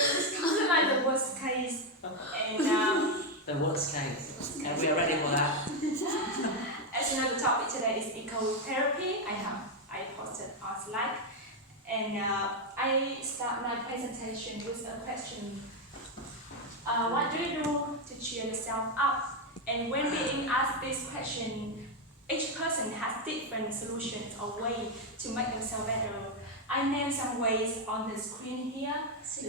Something like the worst case. And the worst case. And we are ready for that. as you know, the topic today is ecotherapy. I posted on Slack. And I start my presentation with a question. What do you do to cheer yourself up? And when being asked this question, each person has different solutions or ways to make themselves better. I named some ways on the screen here,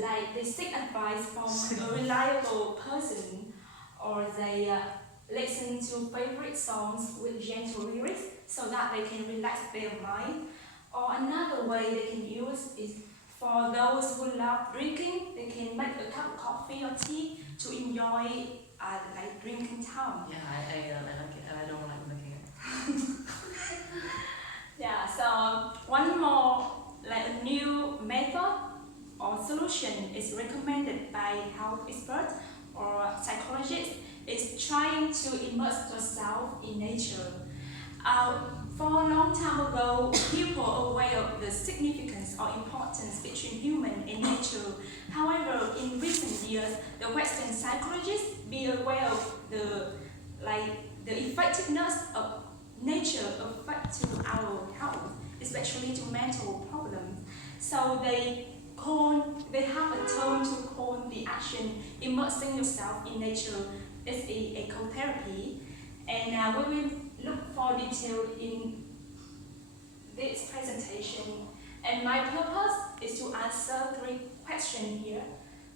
like they seek advice from a reliable person, or they listen to favorite songs with gentle lyrics so that they can relax their mind. Or another way they can use is for those who love drinking, they can make a cup of coffee or tea to enjoy like drinking time. Yeah, I like it, and I don't like making it. Yeah, so one more, like a new method or solution is recommended by health experts or psychologists, is trying to immerse yourself in nature. For a long time ago, people were aware of the significance or importance between human and nature. However, in recent years, the Western psychologists be aware of the effectiveness of nature affect to our health, especially to mental problems. So they have a term to call the action immersing yourself in nature is ecotherapy, and we will look for detail in this presentation. And my purpose is to answer 3 questions here.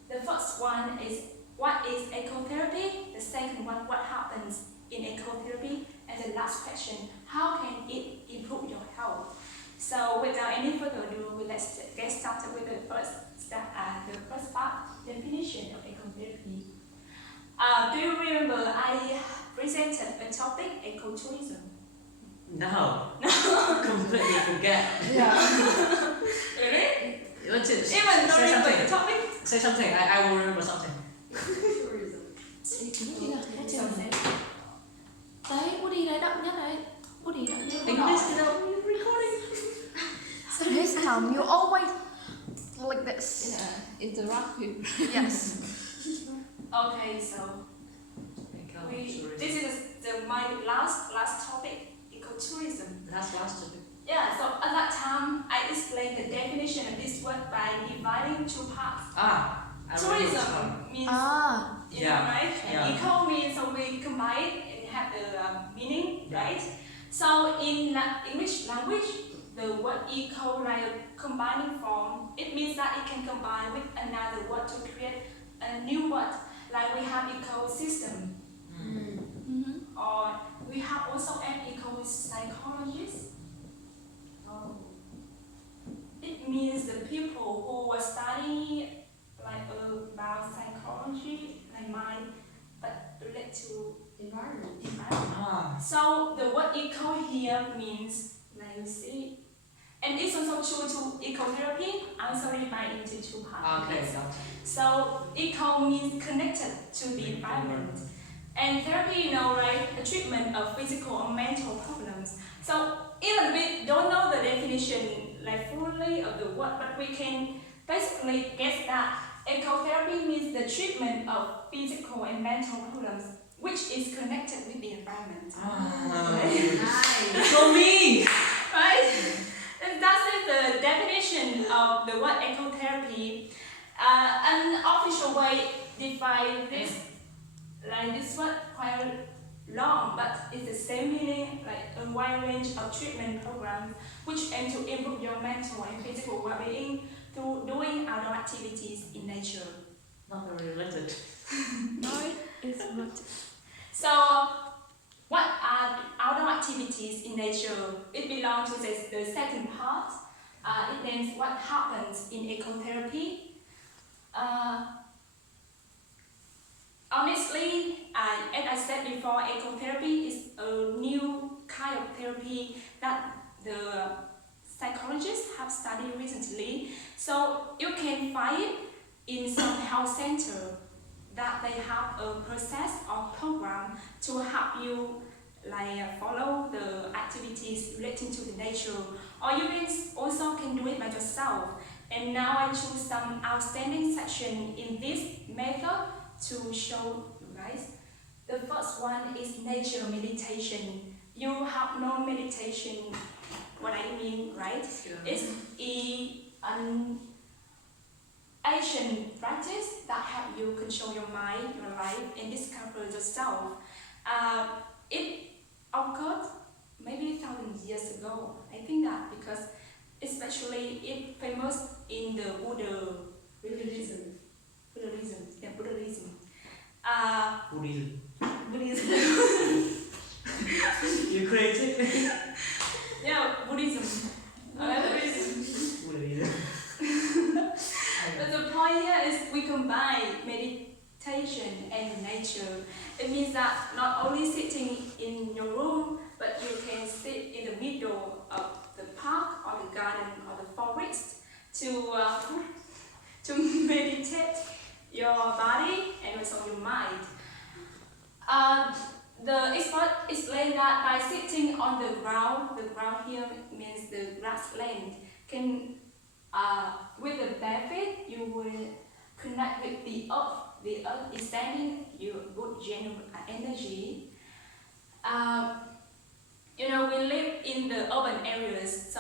The first one is, what is ecotherapy? The second one, what happens in ecotherapy? And the last question, how can it improve your health? So without any further ado, let's get started with the first part, definition of ecotherapy. Do you remember I presented a topic, ecotourism? No. Completely forget. Yeah. Really? Even don't remember the topic? Say something, I will remember something. Đấy, Woody này đậm nhất đấy. Woody đậm nhất. English, recording. This time you always like this. Yeah, interrupt you. Yes. Okay, so this is my last topic, ecotourism. Last topic. Yeah, so at that time I explained the definition of this word by dividing 2 parts. Tourism means right? And eco means, so we combine it and have the meaning, right? So in English language, the word eco, like combining form, it means that it can combine with another word to create a new word. Like we have ecosystem, or we have also an eco-psychologist. It means the people who were studying like about psychology, like mind, but related to environment. So the word eco here means, like you see, and it's also true to ecotherapy. I'm sorry if I into 2 parts. Okay, so eco means connected to the environment, and therapy, you know, right, the treatment of physical or mental problems. So even we don't know the definition like fully of the word, but we can basically guess that ecotherapy means the treatment of physical and mental problems which is connected with the environment. Nice. For me! Right? And that is the definition of the word ecotherapy. An official way define this, like this word quite long, but it's the same meaning, like a wide range of treatment programs which aim to improve your mental and physical well-being through doing outdoor activities in nature. Not very related. No, it's not. So, what are outdoor activities in nature? It belongs to the second part. It names what happens in ecotherapy. Honestly, as I said before, ecotherapy is a new kind of therapy that the psychologists have studied recently. So you can find it in some health center that they have a process or program to help you like follow the activities relating to the nature, or you can also can do it by yourself. And now I choose some outstanding section in this method to show you guys. The first one is nature meditation. You have no meditation, what I mean, right? Sure. It's an Asian practice that help you control your mind, your life, and discover yourself. It occurred maybe 1,000 years ago. I think that because especially it famous in the Buddhism. Buddhism. Buddhism. You're crazy. Yeah, Buddhism. Buddhism. But the point here is we combine meditation and nature. It means that not only sitting in your room, but you can sit in the middle of the park or the garden or the forest to meditate your body and also your mind. The expert explained that by sitting on the ground here means the grassland, with the bare feet you will connect with the earth. The earth is sending you good general energy. We live in the urban areas,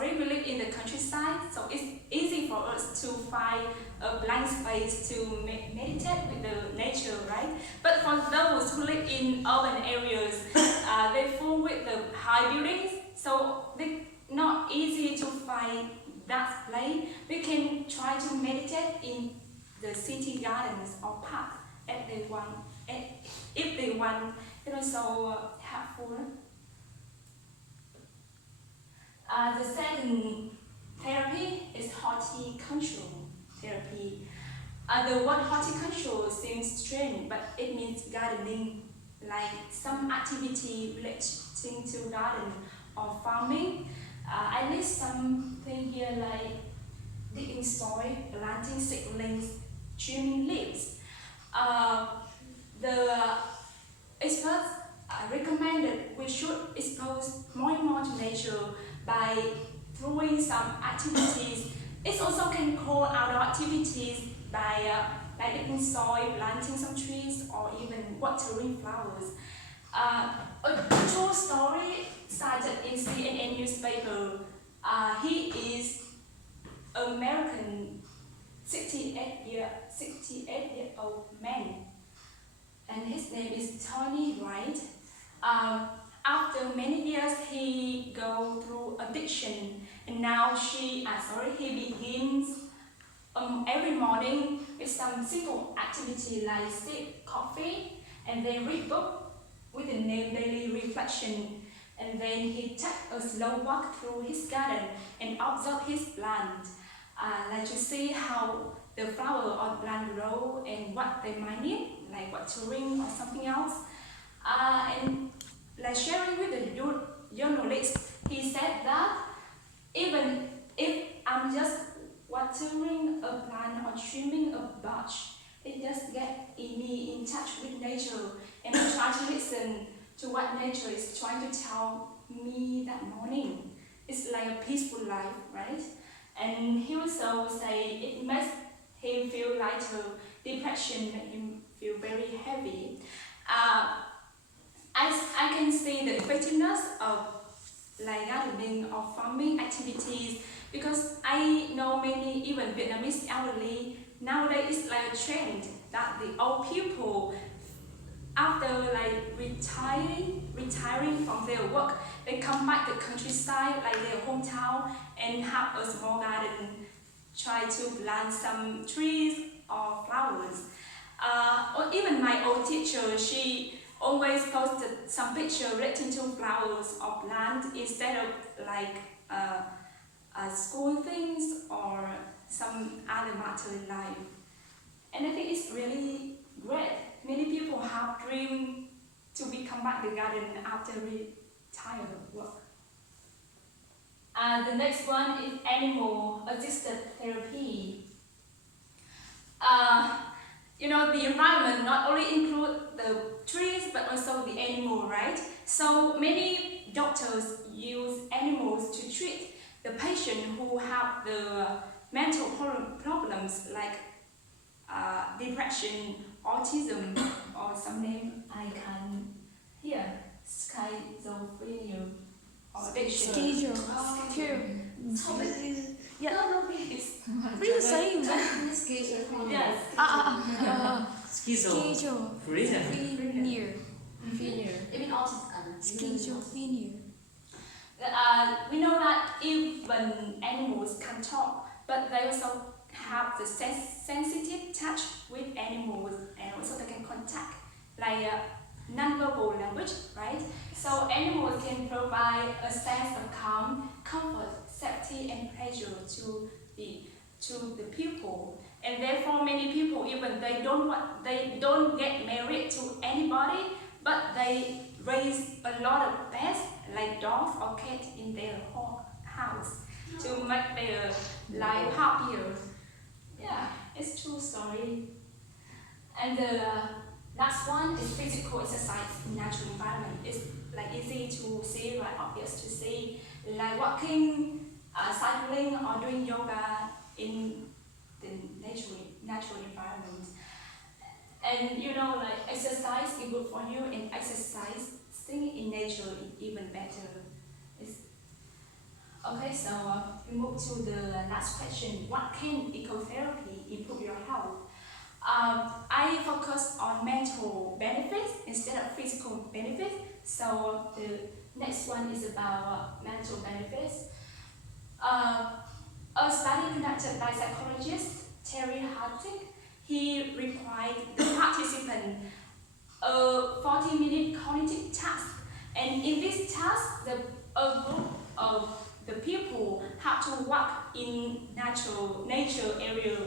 we live in the countryside, so it's easy for us to find a blank space to meditate with the nature, right? But for those who live in urban areas, they full with the high buildings, so it's not easy to find that place. We can try to meditate in the city gardens or parks if they want, helpful. The second therapy is horticultural therapy. The word horticultural seems strange, but it means gardening, like some activity relating to garden or farming. I list something here like digging soil, planting seedlings, trimming leaves. The experts recommended we should expose more and more to nature by doing some activities. It also can call outdoor activities by digging soil, planting some trees, or even watering flowers. A true story cited in CNN newspaper. He is American 68-year-old man, and his name is Tony Wright. After many years, he go through addiction, and now he begins every morning with some simple activity like sip coffee and then read book with the name daily reflection, and then he take a slow walk through his garden and observe his plant, like to see how the flower or plant grow and what they might need, like watering or something else, and like sharing with the journalist. He said that even if I'm just watering a plant or trimming a bush, it just get me in touch with nature, and I try to listen to what nature is trying to tell me that morning. It's like a peaceful life, right? And he also say it makes him feel lighter. Depression makes him feel very heavy. I can see the effectiveness of like gardening or farming activities, because I know many even Vietnamese elderly nowadays it's like a trend that the old people, after like retiring from their work, they come back to countryside like their hometown and have a small garden, try to plant some trees or flowers. Or even my old teacher, she always posted some picture relating to flowers or plants instead of like school things or some other matter in life. And I think it's really great. Many people have dreamed to become back the garden after retire work. The next one is animal assisted therapy. The environment not only include the trees but also the animal, right? So many doctors use animals to treat the patient who have the mental problems like depression, autism, or some name I can hear, schizophrenia, or addiction. Schizophrenia. Yeah. It's What are you saying? yes. Schizophrenia. Schizophrenia. Even autism. Schizophrenia. We know that even animals can talk, but they also have the sensitive touch with animals, and also they can contact, like non-verbal language, right? So animals can provide a sense of calm, comfort, safety, and pleasure to the people. And therefore, many people, even they don't get married to anybody, but they raise a lot of pets like dogs or cats in their house to make their life happier. Yeah, it's true story. And the last one is physical exercise in natural environment. It's like easy to see, like obvious to see, like walking, cycling, or doing yoga in the natural environment. And you know, like exercise is good for you, and exercising in nature is even better. Okay, so we move to the last question. What can ecotherapy improve your health? I focus on mental benefits instead of physical benefits. So the next one is about mental benefits. A study conducted by psychologist Terry Hartig, he required the participant a 40-minute cognitive task, and in this task, a group of the people have to walk in nature area.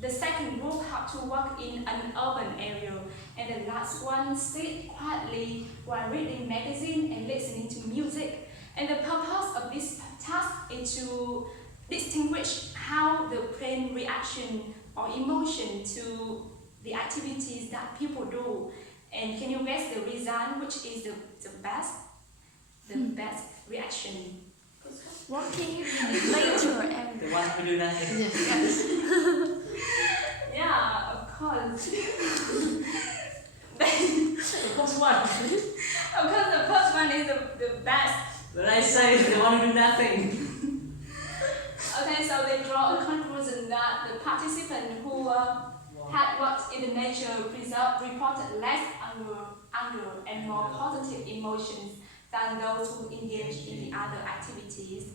The second group have to walk in an urban area, and the last one sit quietly while reading magazine and listening to music. And the purpose of this task is to distinguish how the brain reaction or emotion to the activities that people do. And can you guess the result, which is the best reaction? Walking in nature and The one who do nothing. Yeah, of course. What's one? Of course, the first one is the best. But I say the one who do nothing. Okay, so they draw a conclusion that the participant who had worked in the nature reserve reported less anger and more positive emotions than those who engaged in the other activities.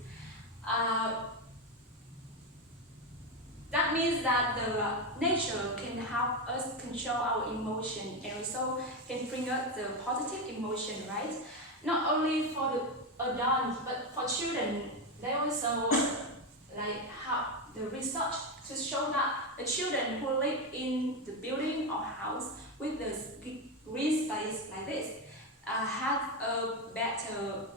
That means that the nature can help us control our emotion and also can bring us the positive emotion, right? Not only for the adults, but for children. They also like have the research to show that the children who live in the building or house with the green space like this have a better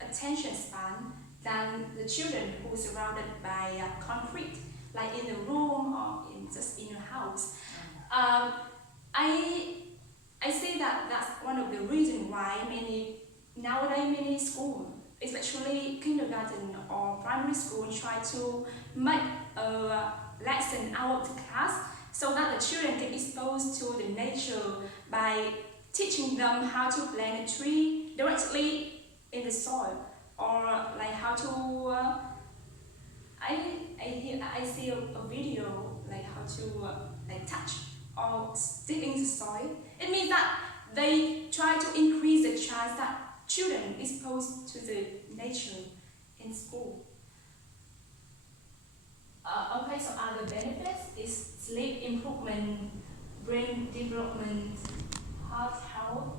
attention span than the children who are surrounded by concrete, like in a room or just in a house. I say that that's one of the reasons why nowadays many schools, especially kindergarten or primary school, try to make a lesson out of the class so that the children get exposed to the nature by teaching them how to plant a tree directly in the soil, or like how to I see a video like how to like touch or stick in the soil. It means that they try to increase the chance that children exposed to the nature in school. Okay, so other benefits is sleep improvement, brain development, heart health,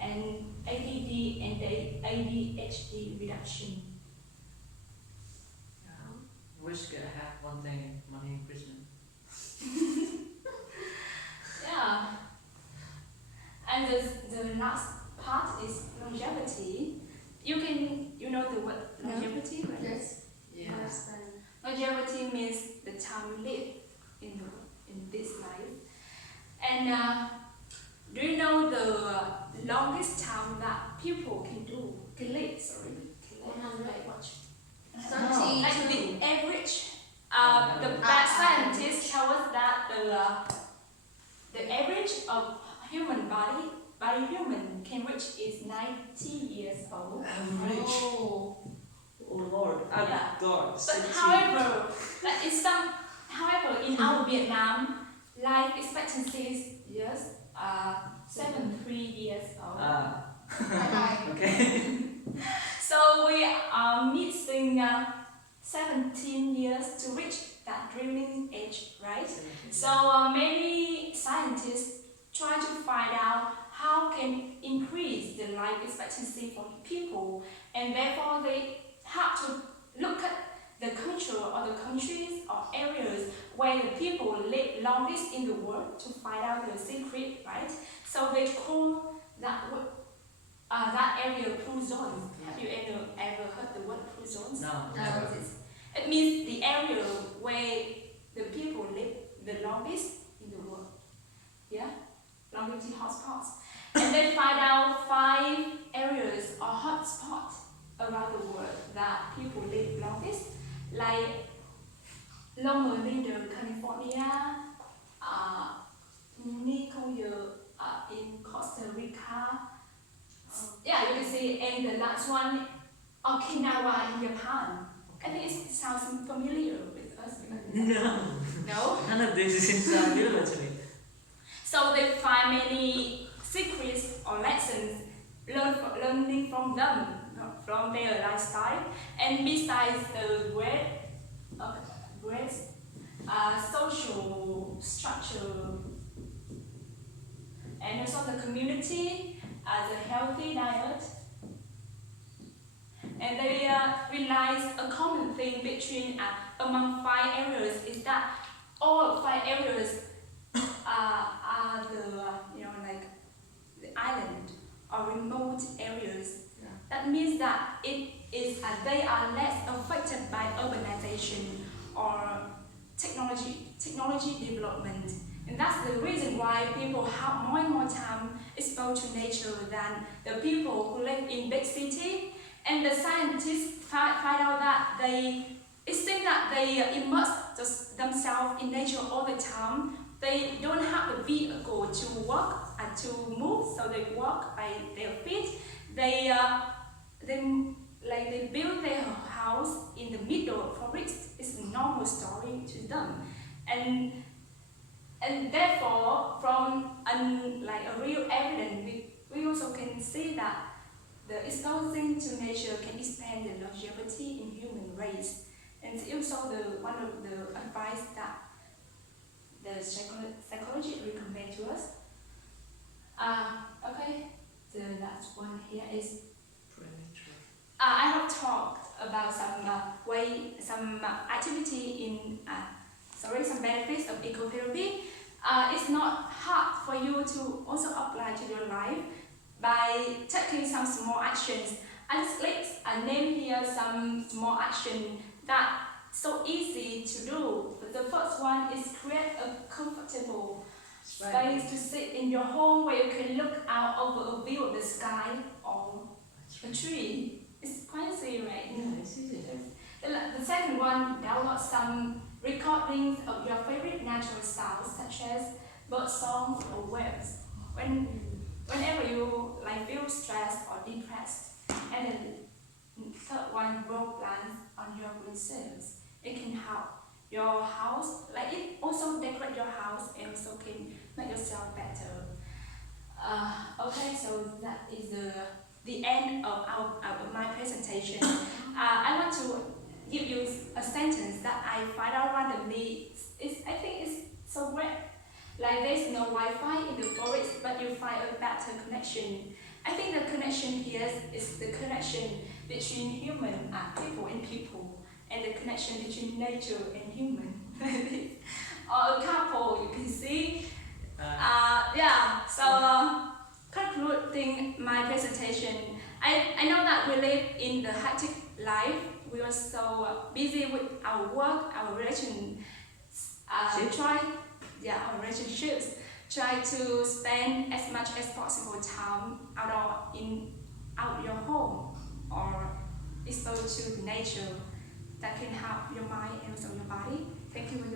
and ADD and ADHD reduction. Wish could have one thing, money and Christmas. Yeah. And the last part is longevity. You know the word longevity, right? Yes. Yes. Longevity means the time you live in this life. And do you know the longest time that people can live? Sorry, can live. 100. Like watch. Like the average, the scientists tell us that the average of human body human can reach is 90 years old. Average. Oh. Oh Lord. Yeah. God. But however, in our Vietnam, life expectancy is just 73 years old. Okay. So we are missing 17 years to reach that dreaming age, right? So many scientists try to find out how can increase the life expectancy for people, and therefore they have to look at the culture or the countries or areas where the people live longest in the world to find out the secret, right? So they call that area blue zone. Have you ever heard the word blue zones? No, never. It means the area where the people live the longest in the world. Yeah, longevity hotspots. And they find out 5 areas or hotspots around the world that people live longest, like Loma Linda, California, Nicoya in Costa Rica. Yeah, you can see, and the last one, Okinawa in Japan. I think it sounds familiar with us. No. No? None of this seems familiar to me. So they find many secrets or lessons learning from them, from their lifestyle. And besides the great social structure, and also the community as a healthy diet, and they realize a common thing between among 5 areas is that all 5 areas are like the island or remote areas. Yeah. That means that they are less affected by urbanization or technology development. And that's the reason why people have more and more time exposed to nature than the people who live in big city. And the scientists find out that it seems that they immerse themselves in nature all the time. They don't have a vehicle to walk and to move, so they walk by their feet. They build their house in the middle of forest. It's a normal story to them, and therefore, from a real evidence, we also can see that the exposing to nature can expand the longevity in human race. And it's also one of the advice that the psychology recommend to us. Okay, the last one here is I have talked about some activity in some benefits of ecotherapy. It's not hard for you to also apply to your life by taking some small actions. I just name here some small action that so easy to do. The first one is create a comfortable space to sit in your home where you can look out over a view of the sky or a tree. It's quite easy, right? Yeah, it's easy. The second one, download some recordings of your favorite natural sounds, such as bird songs or waves. Whenever you feel stressed or depressed. And then third one, grow plants on your windowsills. It can help your house, it also decorate your house and also can make yourself better. Okay, so that is the end of my presentation. I want to give you a sentence that I find out randomly. I think it's so great. There's no Wi-Fi in the forest, but you find a better connection. I think the connection here is the connection between human people and people, and the connection between nature and human. Or a couple, you can see. Concluding my presentation, I know that we live in the hectic life. We are so busy with our work, our relationships. Try to spend as much as possible time out your home or exposed to nature. that can help your mind and also your body. Thank you very